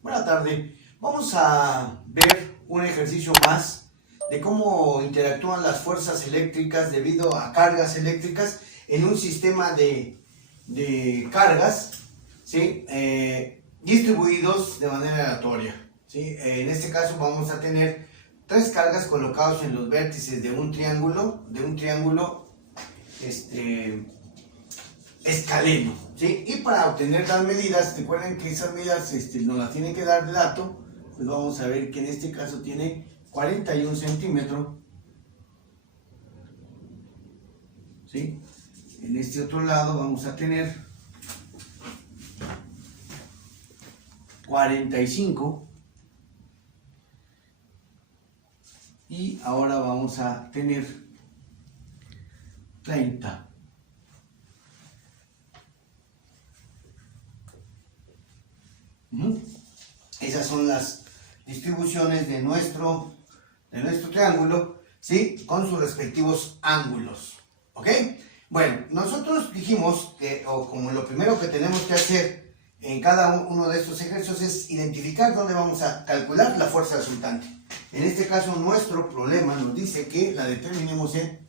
Buenas tardes. Vamos a ver un ejercicio más de cómo interactúan las fuerzas eléctricas debido a cargas eléctricas en un sistema de cargas, ¿sí? Distribuidos de manera aleatoria, ¿sí? En este caso vamos a tener tres cargas colocadas en los vértices de un triángulo escaleno, ¿sí? Y para obtener las medidas, recuerden que esas medidas nos las tiene que dar de dato. Pues vamos a ver que en este caso tiene 41 centímetros, ¿sí? En este otro lado vamos a tener 45 y ahora vamos a tener 30. Esas son las distribuciones de nuestro triángulo, ¿sí? Con sus respectivos ángulos, ¿ok? Bueno, nosotros dijimos que, como lo primero que tenemos que hacer en cada uno de estos ejercicios es identificar dónde vamos a calcular la fuerza resultante. En este caso, nuestro problema nos dice que la determinemos en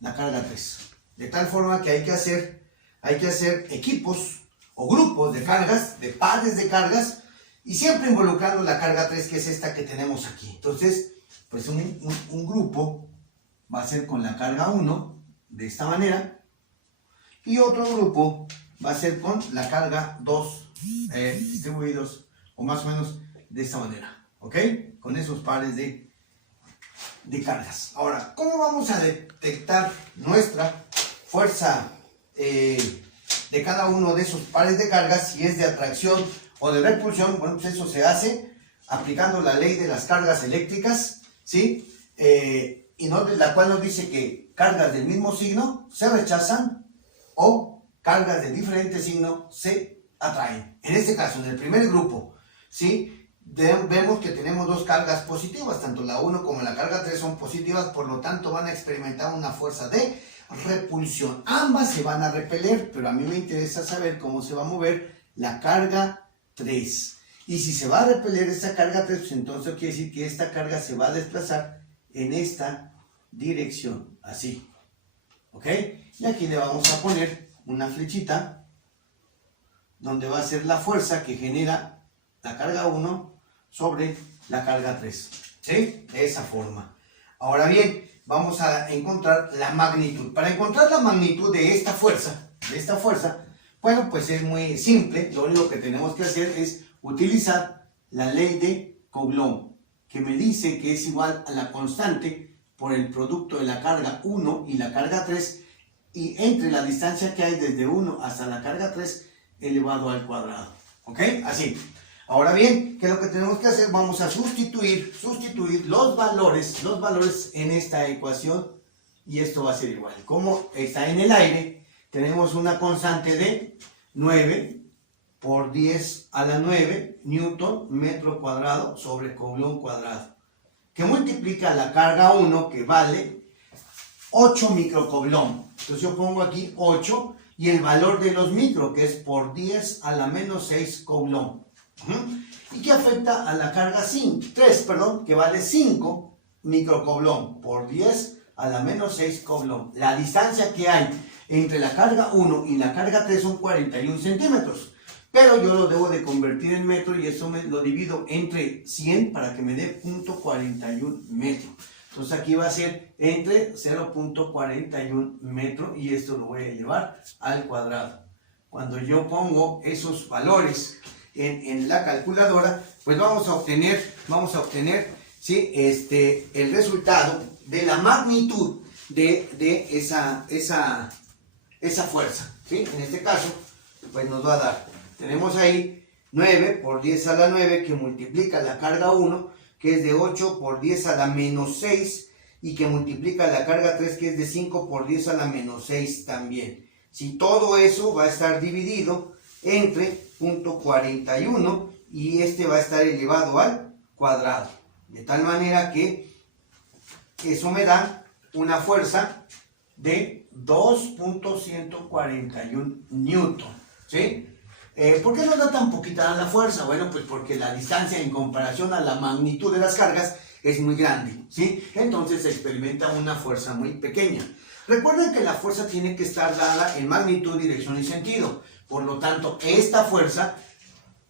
la carga 3. De tal forma que hay que hacer equipos o grupos de cargas, de pares de cargas, y siempre involucrando la carga 3, que es esta que tenemos aquí. Entonces, pues un grupo va a ser con la carga 1, de esta manera, y otro grupo va a ser con la carga 2, distribuidos, o más o menos de esta manera, ¿ok? Con esos pares de cargas. Ahora, ¿cómo vamos a detectar nuestra fuerza de cada uno de esos pares de cargas, si es de atracción o de repulsión? Bueno, pues eso se hace aplicando la ley de las cargas eléctricas, ¿sí? Y la cual nos dice que cargas del mismo signo se rechazan o cargas de diferente signo se atraen. En este caso, en el primer grupo, ¿sí? Vemos que tenemos dos cargas positivas, tanto la 1 como la carga 3 son positivas, por lo tanto van a experimentar una fuerza de repulsión. Ambas se van a repeler, pero a mí me interesa saber cómo se va a mover la carga 3. Y si se va a repeler esta carga 3, pues entonces quiere decir que esta carga se va a desplazar en esta dirección, así. ¿Ok? Y aquí le vamos a poner una flechita donde va a ser la fuerza que genera la carga 1 sobre la carga 3. ¿Sí? De esa forma. Ahora bien, vamos a encontrar la magnitud. Para encontrar la magnitud de esta fuerza, bueno, pues es muy simple. Lo único que tenemos que hacer es utilizar la ley de Coulomb, que me dice que es igual a la constante por el producto de la carga 1 y la carga 3, y entre la distancia que hay desde 1 hasta la carga 3 elevado al cuadrado. ¿Ok? Así. Ahora bien, ¿qué es lo que tenemos que hacer? Vamos a sustituir los valores en esta ecuación, y esto va a ser igual. Como está en el aire, tenemos una constante de 9 por 10 a la 9 newton metro cuadrado sobre Coulomb cuadrado, que multiplica la carga 1, que vale 8 microcoulomb. Entonces yo pongo aquí 8 y el valor de los micro, que es por 10 a la menos 6 coulomb. Y que afecta a la carga 3, que vale 5 microcoulomb por 10 a la menos 6 coulomb. La distancia que hay entre la carga 1 y la carga 3 son 41 centímetros. Pero yo lo debo de convertir en metro, y eso lo divido entre 100 para que me dé 0.41 metro. Entonces aquí va a ser entre 0.41 metro, y esto lo voy a llevar al cuadrado. Cuando yo pongo esos valores en la calculadora, pues vamos a obtener, ¿sí? El resultado de la magnitud de esa fuerza, ¿sí? En este caso, pues nos va a dar, tenemos ahí 9 por 10 a la 9, que multiplica la carga 1, que es de 8 por 10 a la menos 6, y que multiplica la carga 3, que es de 5 por 10 a la menos 6 también. Si todo eso va a estar dividido entre 0.41, y este va a estar elevado al cuadrado, de tal manera que eso me da una fuerza de 2.141 newton, ¿sí? ¿Por qué nos da tan poquita la fuerza? Bueno, pues porque la distancia en comparación a la magnitud de las cargas es muy grande, ¿sí? Entonces se experimenta una fuerza muy pequeña. Recuerden que la fuerza tiene que estar dada en magnitud, dirección y sentido. Por lo tanto, esta fuerza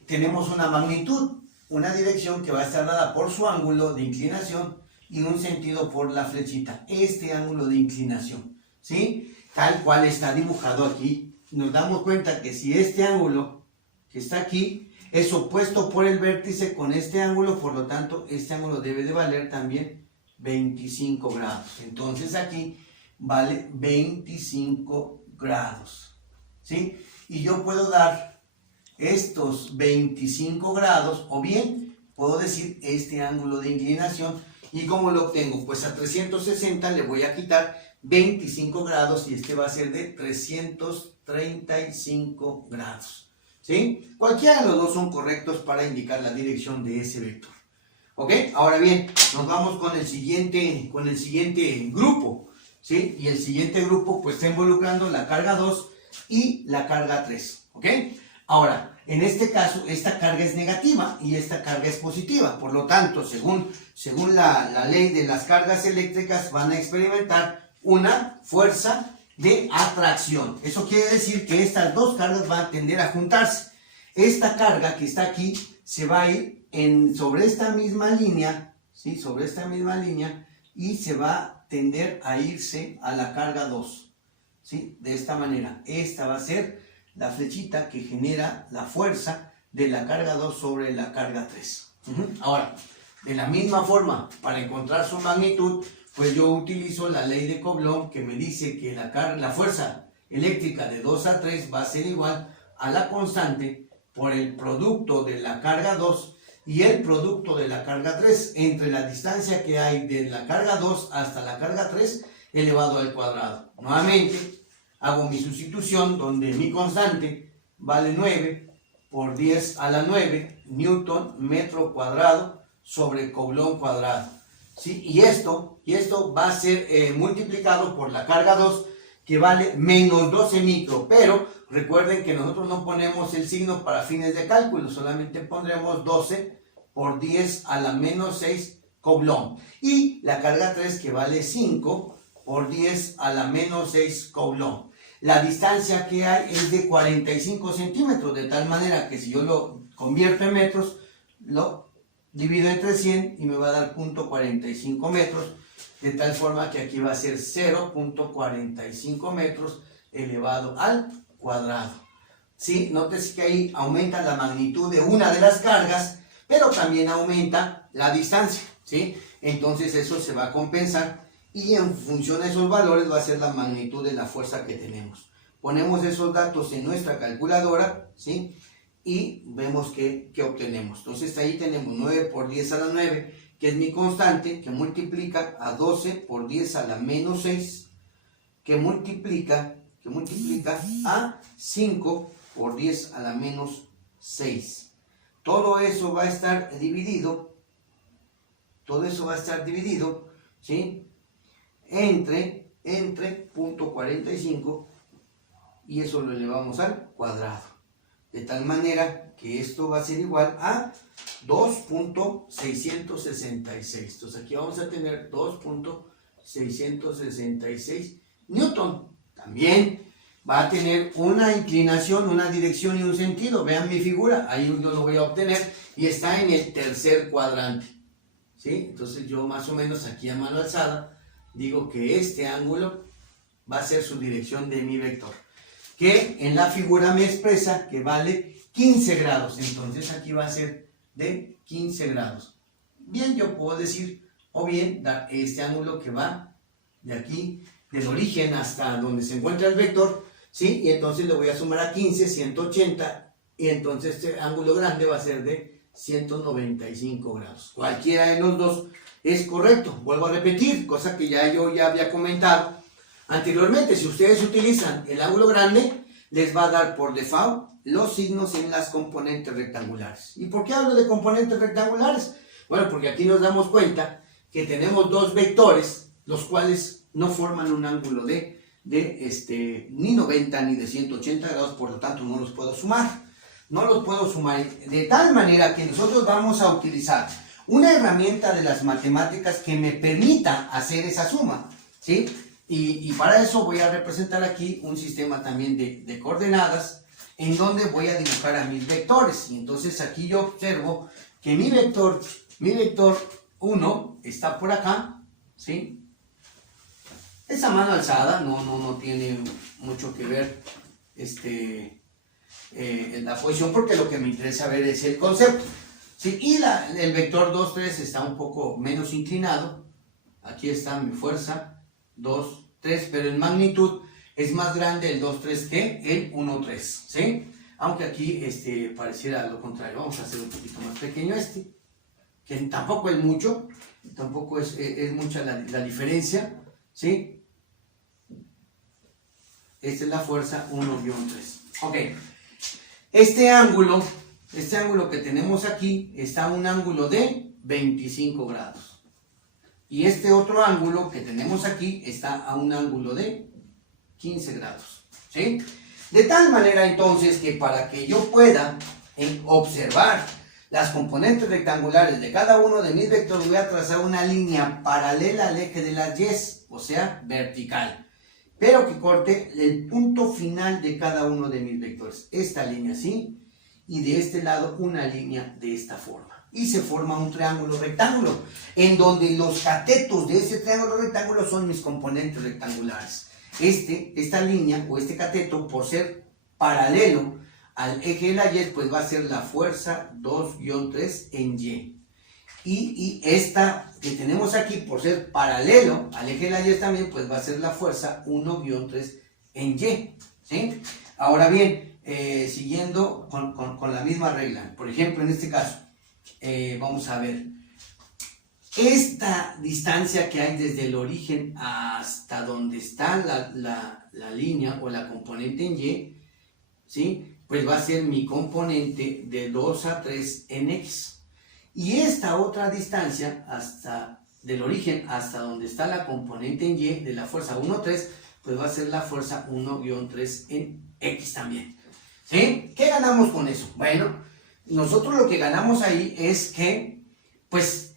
tenemos una magnitud, una dirección que va a estar dada por su ángulo de inclinación y un sentido por la flechita, este ángulo de inclinación, ¿sí? Tal cual está dibujado aquí. Nos damos cuenta que si este ángulo que está aquí es opuesto por el vértice con este ángulo, por lo tanto, este ángulo debe de valer también 25 grados. Entonces aquí vale 25 grados, ¿sí? Y yo puedo dar estos 25 grados, o bien puedo decir este ángulo de inclinación. ¿Y cómo lo obtengo? Pues a 360 le voy a quitar 25 grados y este va a ser de 335 grados, ¿sí? Cualquiera de los dos son correctos para indicar la dirección de ese vector. ¿Ok? Ahora bien, nos vamos con el siguiente grupo, ¿sí? Y el siguiente grupo pues está involucrando la carga 2 y la carga 3, ¿ok? Ahora, en este caso, esta carga es negativa y esta carga es positiva. Por lo tanto, según la ley de las cargas eléctricas, van a experimentar una fuerza de atracción. Eso quiere decir que estas dos cargas van a tender a juntarse. Esta carga que está aquí se va a ir sobre esta misma línea, ¿sí? Sobre esta misma línea, y se va a tender a irse a la carga 2, ¿sí? De esta manera. Esta va a ser la flechita que genera la fuerza de la carga 2 sobre la carga 3. Ahora, de la misma forma, para encontrar su magnitud, pues yo utilizo la ley de Coulomb, que me dice que la fuerza eléctrica de 2 a 3 va a ser igual a la constante por el producto de la carga 2 y el producto de la carga 3 entre la distancia que hay de la carga 2 hasta la carga 3 elevado al cuadrado. Nuevamente, hago mi sustitución donde mi constante vale 9 por 10 a la 9 newton metro cuadrado sobre Coulomb cuadrado, ¿sí? Y esto va a ser multiplicado por la carga 2, que vale menos 12 micro, pero recuerden que nosotros no ponemos el signo para fines de cálculo, solamente pondremos 12 por 10 a la menos 6 Coulomb. Y la carga 3, que vale 5 por 10 a la menos 6 Coulomb. La distancia que hay es de 45 centímetros, de tal manera que si yo lo convierto en metros, lo divido entre 100 y me va a dar 0.45 metros, de tal forma que aquí va a ser 0.45 metros elevado al cuadrado. ¿Sí? Nótese que ahí aumenta la magnitud de una de las cargas, pero también aumenta la distancia, ¿sí? Entonces eso se va a compensar y en función de esos valores va a ser la magnitud de la fuerza que tenemos. Ponemos esos datos en nuestra calculadora, ¿sí? Y vemos qué obtenemos. Entonces ahí tenemos 9 por 10 a la 9, que es mi constante, que multiplica a 12 por 10 a la menos 6, que multiplica a 5 por 10 a la menos 6. Todo eso va a estar dividido, ¿sí? Entre 0.45 y eso lo elevamos al cuadrado. De tal manera que esto va a ser igual a 2.666. Entonces aquí vamos a tener 2.666 newton. También va a tener una inclinación, una dirección y un sentido. Vean mi figura, ahí yo lo voy a obtener y está en el tercer cuadrante, ¿sí? Entonces yo más o menos aquí a mano alzada digo que este ángulo va a ser su dirección de mi vector, que en la figura me expresa que vale 15 grados. Entonces aquí va a ser de 15 grados. Bien, yo puedo decir, o bien dar este ángulo que va de aquí, del origen hasta donde se encuentra el vector, ¿sí? Y entonces le voy a sumar a 15, 180, y entonces este ángulo grande va a ser de 195 grados. Cualquiera de los dos es correcto. Vuelvo a repetir, cosa que yo ya había comentado anteriormente. Si ustedes utilizan el ángulo grande, les va a dar por default los signos en las componentes rectangulares. ¿Y por qué hablo de componentes rectangulares? Bueno, porque aquí nos damos cuenta que tenemos dos vectores, los cuales no forman un ángulo de ni 90 ni de 180 grados, por lo tanto no los puedo sumar. no los puedo sumar, de tal manera que nosotros vamos a utilizar una herramienta de las matemáticas que me permita hacer esa suma, ¿sí? Y para eso voy a representar aquí un sistema también de coordenadas en donde voy a dibujar a mis vectores. Y entonces aquí yo observo que mi vector 1 está por acá, ¿sí? Es a mano alzada, no tiene mucho que ver en la posición, porque lo que me interesa ver es el concepto, ¿sí? Y el vector 2, 3 está un poco menos inclinado. Aquí está mi fuerza 2, 3, pero en magnitud es más grande el 2, 3 que el 1, 3, ¿sí? Aunque aquí pareciera lo contrario. Vamos a hacer un poquito más pequeño que tampoco es mucho, tampoco es mucha la diferencia, ¿sí? Esta es la fuerza 1-3. Ok. Este ángulo que tenemos aquí está a un ángulo de 25 grados. Y este otro ángulo que tenemos aquí está a un ángulo de 15 grados. ¿Sí? De tal manera entonces que para que yo pueda observar las componentes rectangulares de cada uno de mis vectores, voy a trazar una línea paralela al eje de las Y, o sea, vertical, pero que corte el punto final de cada uno de mis vectores. Esta línea así, y de este lado una línea de esta forma. Y se forma un triángulo rectángulo, en donde los catetos de ese triángulo rectángulo son mis componentes rectangulares. Esta línea o este cateto, por ser paralelo al eje de la Y, pues va a ser la fuerza 2-3 en Y. Y esta que tenemos aquí, por ser paralelo al eje de la Y también, pues va a ser la fuerza 1-3 en Y. ¿Sí? Ahora bien, siguiendo con la misma regla, por ejemplo, en este caso, vamos a ver, esta distancia que hay desde el origen hasta donde está la línea o la componente en Y, ¿sí? Pues va a ser mi componente de 2 a 3 en X. Y esta otra distancia del origen hasta donde está la componente en Y de la fuerza 1-3, pues va a ser la fuerza 1-3 en X también. ¿Sí? ¿Qué ganamos con eso? Bueno, nosotros lo que ganamos ahí es que, pues,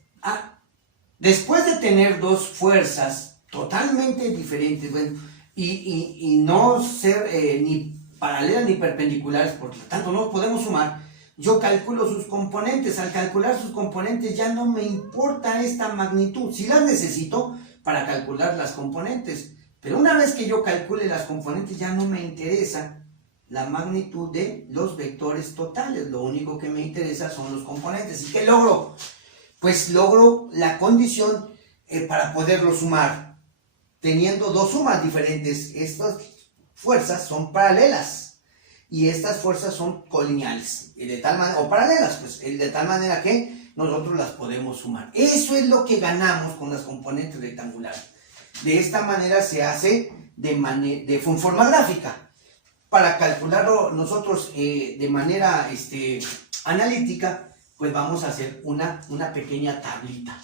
después de tener dos fuerzas totalmente diferentes, bueno, y no ser ni paralelas ni perpendiculares, por lo tanto no podemos sumar, yo calculo sus componentes. Al calcular sus componentes ya no me importa esta magnitud. Sí las necesito para calcular las componentes, pero una vez que yo calcule las componentes ya no me interesa la magnitud de los vectores totales. Lo único que me interesa son los componentes. ¿Y qué logro? Pues logro la condición para poderlo sumar, teniendo dos sumas diferentes. Estas fuerzas son paralelas y estas fuerzas son colineales, y de tal manera, o paralelas, pues, de tal manera que nosotros las podemos sumar. Eso es lo que ganamos con las componentes rectangulares. De esta manera se hace de forma gráfica. Para calcularlo nosotros de manera analítica, pues vamos a hacer una pequeña tablita.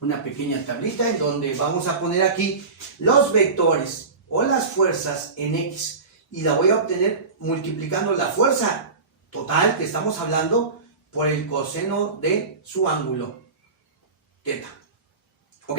Una pequeña tablita en donde vamos a poner aquí los vectores o las fuerzas en X. Y la voy a obtener multiplicando la fuerza total que estamos hablando por el coseno de su ángulo, teta. ¿Ok?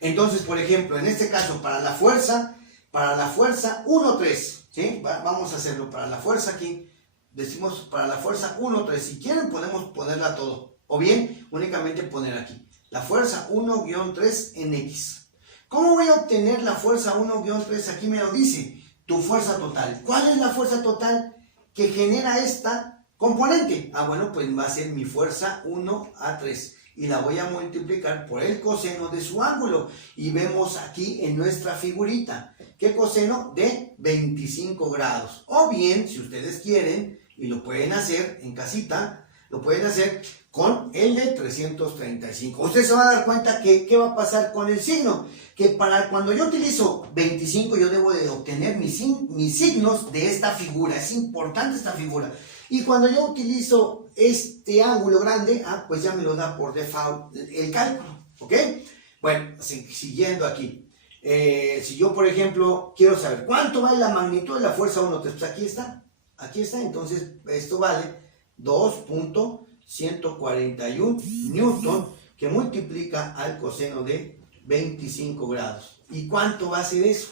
Entonces, por ejemplo, en este caso, para la fuerza 1-3, ¿sí? Vamos a hacerlo para la fuerza aquí. Decimos para la fuerza 1-3. Si quieren, podemos ponerla todo. O bien, únicamente poner aquí. La fuerza 1-3 en X. ¿Cómo voy a obtener la fuerza 1-3? Aquí me lo dice. Tu fuerza total. ¿Cuál es la fuerza total que genera esta componente? Bueno, pues va a ser mi fuerza 1-3 y la voy a multiplicar por el coseno de su ángulo. Y vemos aquí en nuestra figurita, ¿qué coseno? De 25 grados. O bien, si ustedes quieren, y lo pueden hacer en casita, lo pueden hacer con el de 335. Ustedes se van a dar cuenta que ¿qué va a pasar con el signo? Que para cuando yo utilizo 25, yo debo de obtener mis signos de esta figura. Es importante esta figura. Y cuando yo utilizo este ángulo grande, pues ya me lo da por default el cálculo. ¿Ok? Bueno, siguiendo aquí. Si yo, por ejemplo, quiero saber cuánto vale la magnitud de la fuerza 1-3, pues aquí está. Aquí está, entonces esto vale 2.141 newton que multiplica al coseno de 25 grados. ¿Y cuánto va a ser eso?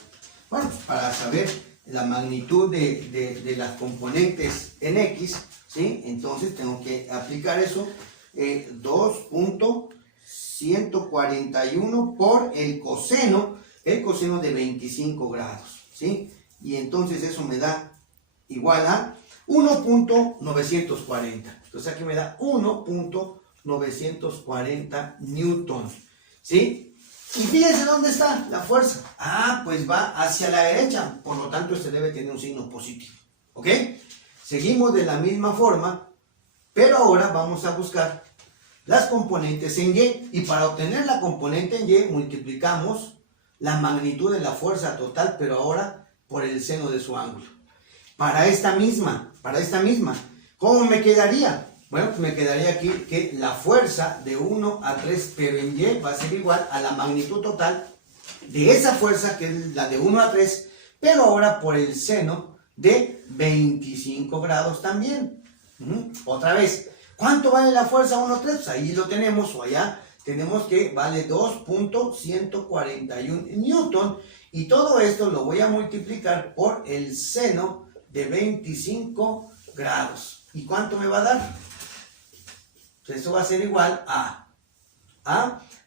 Bueno, para saber la magnitud de las componentes en X, ¿sí? Entonces tengo que aplicar eso, 2.141 por el coseno de 25 grados, ¿sí? Y entonces eso me da igual a 1.940. Entonces aquí me da 1.940 newton, ¿sí? Y fíjense dónde está la fuerza. Ah, pues va hacia la derecha, por lo tanto este debe tener un signo positivo, ¿ok? Seguimos de la misma forma, pero ahora vamos a buscar las componentes en Y, y para obtener la componente en Y multiplicamos la magnitud de la fuerza total, pero ahora por el seno de su ángulo. Para esta misma, ¿cómo me quedaría? Bueno, pues me quedaría aquí que la fuerza de 1 a 3, pero en Y va a ser igual a la magnitud total de esa fuerza, que es la de 1 a 3, pero ahora por el seno de 25 grados también. Otra vez, ¿cuánto vale la fuerza 1 a 3? Pues ahí lo tenemos, o allá tenemos que vale 2.141 newton, y todo esto lo voy a multiplicar por el seno de 25 grados. ¿Y cuánto me va a dar? Pues eso va a ser igual a,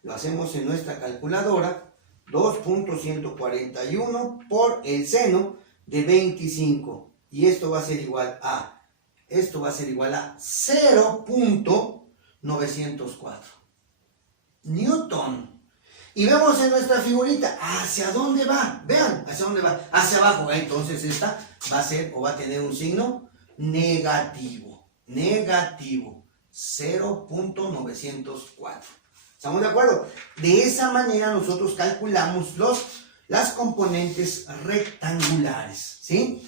lo hacemos en nuestra calculadora, 2.141 por el seno de 25. Y esto va a ser igual a, 0.904 newton. Y vemos en nuestra figurita, ¿hacia dónde va? Vean, ¿hacia dónde va? Hacia abajo. Entonces esta va a ser, o va a tener un signo negativo. 0.904. ¿Estamos de acuerdo? De esa manera nosotros calculamos las componentes rectangulares, ¿sí?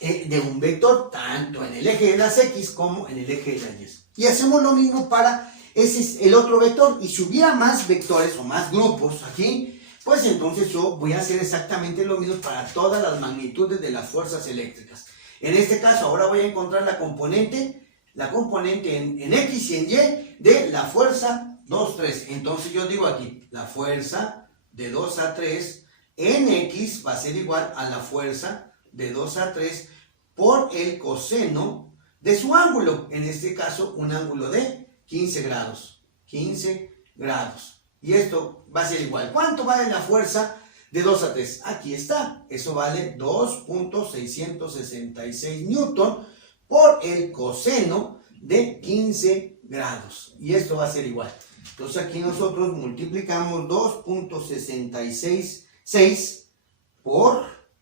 De un vector, tanto en el eje de las X como en el eje de las Y. Y hacemos lo mismo para ese es el otro vector. Y si hubiera más vectores o más grupos aquí, pues entonces yo voy a hacer exactamente lo mismo para todas las magnitudes de las fuerzas eléctricas. En este caso, ahora voy a encontrar la componente en X y en Y de la fuerza 2, 3. Entonces yo digo aquí, la fuerza de 2 a 3 en X va a ser igual a la fuerza de 2 a 3 por el coseno de su ángulo. En este caso, un ángulo de 15 grados. 15 grados. Y esto va a ser igual. ¿Cuánto vale la fuerza de 2 a 3? Aquí está. Eso vale 2.666 newton por el coseno de 15 grados. Y esto va a ser igual. Entonces aquí nosotros multiplicamos 2.666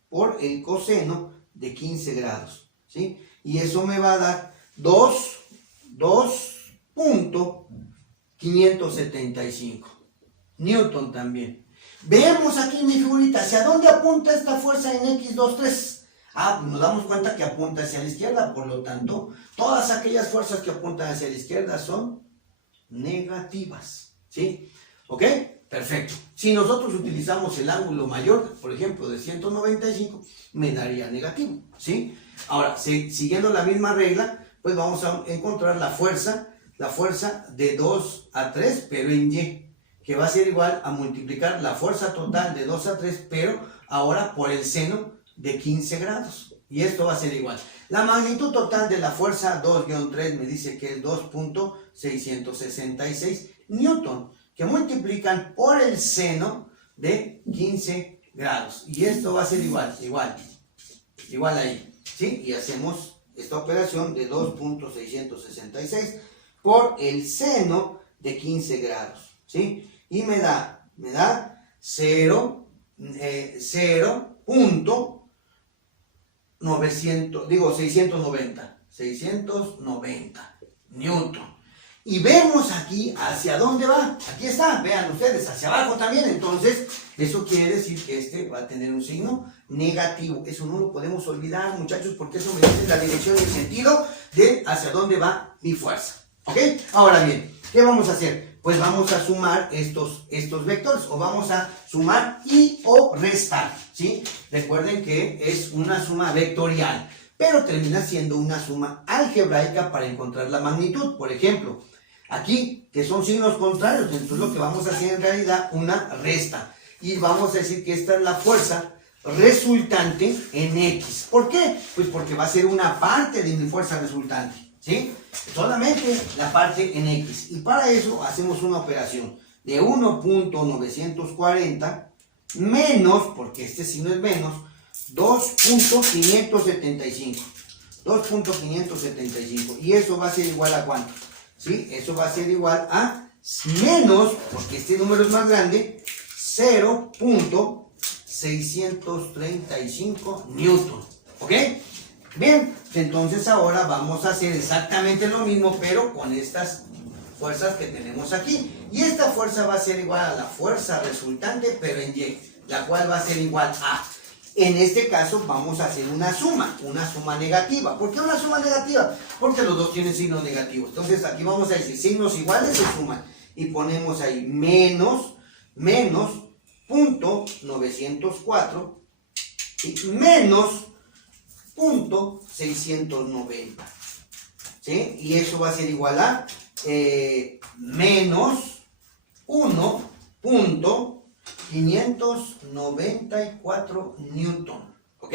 por el coseno de 15 grados. ¿Sí? Y eso me va a dar 2.575 newton también. Veamos aquí mi figurita, ¿hacia dónde apunta esta fuerza en X23? Pues nos damos cuenta que apunta hacia la izquierda, por lo tanto, todas aquellas fuerzas que apuntan hacia la izquierda son negativas, ¿sí? ¿Ok? Perfecto. Si nosotros utilizamos el ángulo mayor, por ejemplo, de 195, me daría negativo, ¿sí? Ahora, siguiendo la misma regla, pues vamos a encontrar la fuerza de 2 a 3, pero en Y, que va a ser igual a multiplicar la fuerza total de 2 a 3, pero ahora por el seno de 15 grados. Y esto va a ser igual. La magnitud total de la fuerza 2-3 me dice que es 2.666 newton, que multiplican por el seno de 15 grados. Y esto va a ser igual ahí, ¿sí? Y hacemos esta operación de 2.666 por el seno de 15 grados, ¿sí? Y me da 690 newton. Y vemos aquí hacia dónde va. Aquí está, vean ustedes, hacia abajo también. Entonces, eso quiere decir que este va a tener un signo negativo. Eso no lo podemos olvidar, muchachos, porque eso me dice la dirección y el sentido de hacia dónde va mi fuerza. ¿Ok? Ahora bien, ¿qué vamos a hacer? Pues vamos a sumar estos vectores, o vamos a sumar y o restar, ¿sí? Recuerden que es una suma vectorial. pero termina siendo una suma algebraica para encontrar la magnitud. Por ejemplo, aquí, que son signos contrarios, entonces lo que vamos a hacer en realidad, una resta. Y vamos a decir que esta es la fuerza resultante en X. ¿Por qué? Pues porque va a ser una parte de mi fuerza resultante, ¿sí? Solamente la parte en X. Y para eso hacemos una operación de 1.940 menos, porque este signo es menos, 2.575. 2.575. Y eso va a ser igual a ¿cuánto? ¿Sí? Eso va a ser igual a menos, porque este número es más grande, 0.635 newton. ¿Ok? Bien, entonces ahora vamos a hacer exactamente lo mismo, pero con estas fuerzas que tenemos aquí. Y esta fuerza va a ser igual a la fuerza resultante, pero en Y, la cual va a ser igual a... En este caso vamos a hacer una suma negativa. ¿Por qué una suma negativa? Porque los dos tienen signos negativos. Entonces aquí vamos a decir signos iguales se suman. Y ponemos ahí menos 0.904 y menos 0.690. ¿Sí? Y eso va a ser igual a menos 1.594 newton. ¿Ok?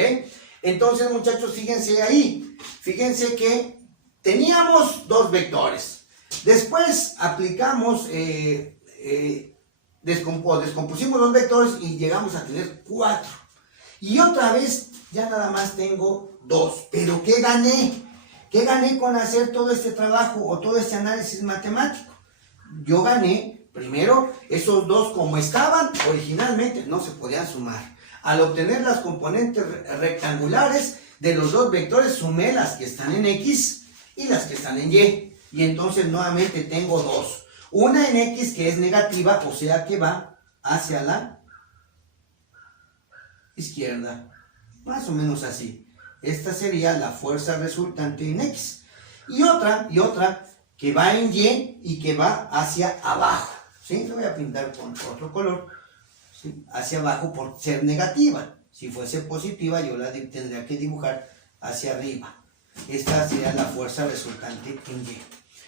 Entonces, muchachos, fíjense ahí. Fíjense que teníamos dos vectores. Después aplicamos, descompusimos los vectores y llegamos a tener 4. Y otra vez ya nada más tengo 2. ¿Pero qué gané? ¿Qué gané con hacer todo este trabajo o todo este análisis matemático? Yo gané, primero, esos dos como estaban originalmente no se podían sumar. Al obtener las componentes rectangulares de los dos vectores, sumé las que están en X y las que están en Y. Y entonces nuevamente tengo dos. Una en X que es negativa, o sea que va hacia la izquierda. Más o menos así. Esta sería la fuerza resultante en X. Y otra que va en Y y que va hacia abajo. ¿Sí? Lo voy a pintar con otro color. ¿Sí? Hacia abajo por ser negativa. Si fuese positiva, yo la tendría que dibujar hacia arriba. Esta sería la fuerza resultante en Y.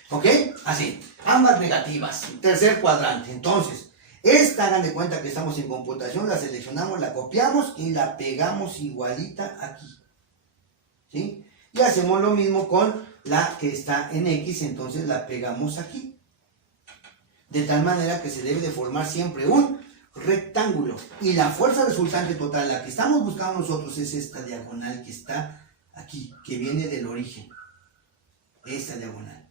¿Ok? Así. Ambas negativas. Tercer cuadrante. Entonces, esta, hagan de cuenta que estamos en computación, la seleccionamos, la copiamos y la pegamos igualita aquí. ¿Sí? Y hacemos lo mismo con la que está en X, entonces la pegamos aquí. De tal manera que se debe de formar siempre un rectángulo. Y la fuerza resultante total, la que estamos buscando nosotros, es esta diagonal que está aquí, que viene del origen. Esta diagonal.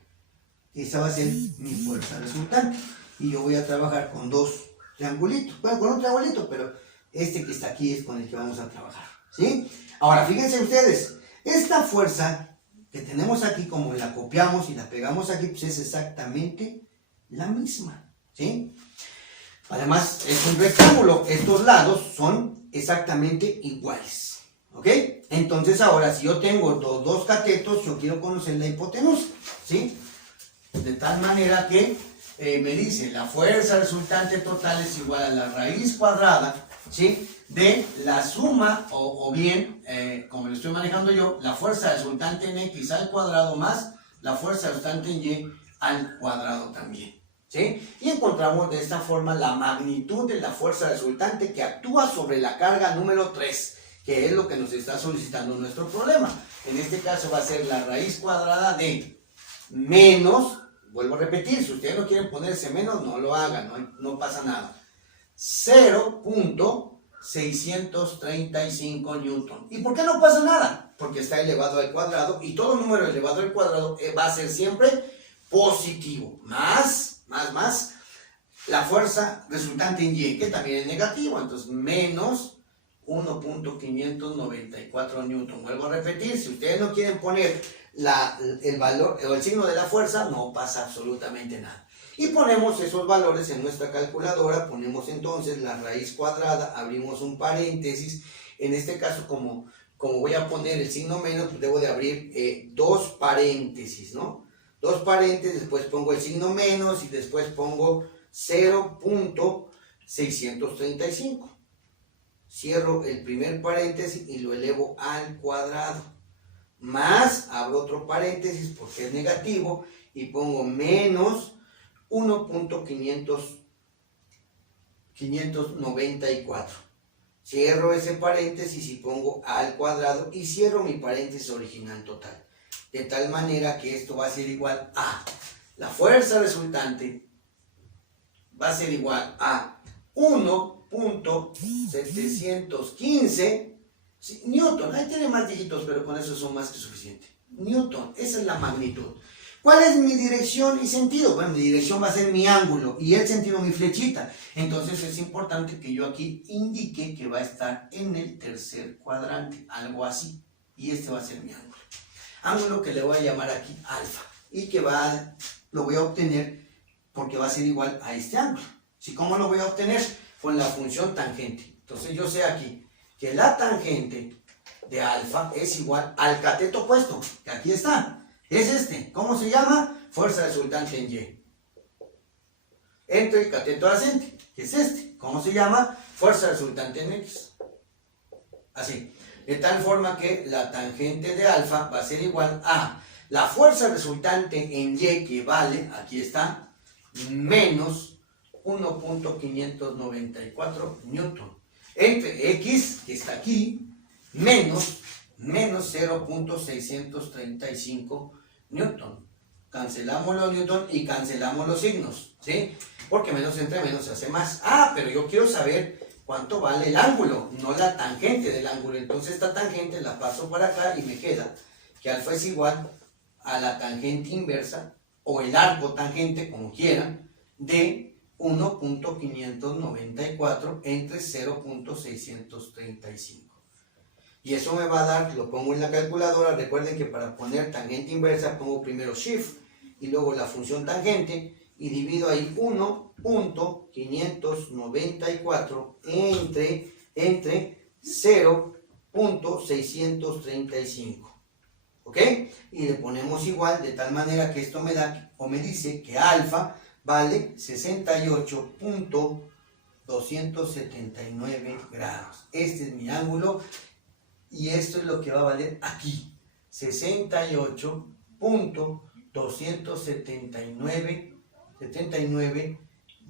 Esa va a ser mi fuerza resultante. Y yo voy a trabajar con dos triangulitos. Bueno, con un triangulito, pero este que está aquí es con el que vamos a trabajar. ¿Sí? Ahora, fíjense ustedes. Esta fuerza que tenemos aquí, como la copiamos y la pegamos aquí, pues es exactamente la misma. ¿Sí? Además, es un rectángulo. Estos lados son exactamente iguales. ¿Ok? Entonces, ahora, si yo tengo dos catetos, yo quiero conocer la hipotenusa. ¿Sí? De tal manera que me dice la fuerza resultante total es igual a la raíz cuadrada, ¿sí? De la suma o bien, como lo estoy manejando yo, la fuerza resultante en X al cuadrado más la fuerza resultante en Y al cuadrado también. ¿Sí? Y encontramos de esta forma la magnitud de la fuerza resultante que actúa sobre la carga número 3, que es lo que nos está solicitando nuestro problema. En este caso va a ser la raíz cuadrada de menos, vuelvo a repetir, si ustedes no quieren ponerse menos, no lo hagan, no pasa nada, 0.635 newton. ¿Y por qué no pasa nada? Porque está elevado al cuadrado y todo número elevado al cuadrado va a ser siempre positivo. Más la fuerza resultante en Y, que también es negativo, entonces menos 1.594 newton. Vuelvo a repetir, si ustedes no quieren poner el valor o el signo de la fuerza, no pasa absolutamente nada. Y ponemos esos valores en nuestra calculadora, ponemos entonces la raíz cuadrada, abrimos un paréntesis. En este caso, como voy a poner el signo menos, pues debo de abrir dos paréntesis, ¿no? Dos paréntesis, después pongo el signo menos y después pongo 0.635. Cierro el primer paréntesis y lo elevo al cuadrado. más, abro otro paréntesis porque es negativo, y pongo menos 1.594. Cierro ese paréntesis y pongo al cuadrado y cierro mi paréntesis original total. De tal manera que esto va a ser igual a, la fuerza resultante va a ser igual a 1.715 Newton. Ahí tiene más dígitos, pero con eso son más que suficiente. Newton, esa es la magnitud. ¿Cuál es mi dirección y sentido? Bueno, mi dirección va a ser mi ángulo y el sentido mi flechita. Entonces es importante que yo aquí indique que va a estar en el tercer cuadrante, algo así. Y este va a ser mi ángulo. Ángulo que le voy a llamar aquí alfa. Y que lo voy a obtener porque va a ser igual a este ángulo. ¿Sí? ¿Cómo lo voy a obtener? Con la función tangente. Entonces yo sé aquí que la tangente de alfa es igual al cateto opuesto, que aquí está. Es este. ¿Cómo se llama? Fuerza resultante en Y. Entre el cateto adyacente, que es este. ¿Cómo se llama? Fuerza resultante en X. Así. De tal forma que la tangente de alfa va a ser igual a la fuerza resultante en Y, que vale, aquí está, menos 1.594 Newton. Entre X, que está aquí, menos 0.635 Newton. Cancelamos los Newton y cancelamos los signos, ¿sí? Porque menos entre menos se hace más. Ah, pero yo quiero saber cuánto vale el ángulo, no la tangente del ángulo. Entonces esta tangente la paso para acá y me queda que alfa es igual a la tangente inversa, o el arco tangente, como quieran, de 1.594 entre 0.635. Y eso me va a dar, lo pongo en la calculadora. Recuerden que para poner tangente inversa pongo primero shift y luego la función tangente y divido ahí 1.594 entre 0.635. ¿Ok? Y le ponemos igual de tal manera que esto me da o me dice que alfa vale 68.279 grados. Este es mi ángulo. Y esto es lo que va a valer aquí, 68.279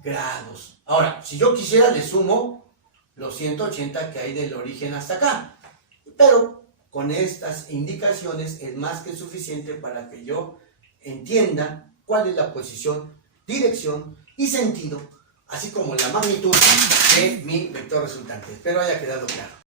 grados. Ahora, si yo quisiera, le sumo los 180 que hay del origen hasta acá. Pero con estas indicaciones es más que suficiente para que yo entienda cuál es la posición, dirección y sentido, así como la magnitud de mi vector resultante. Espero haya quedado claro.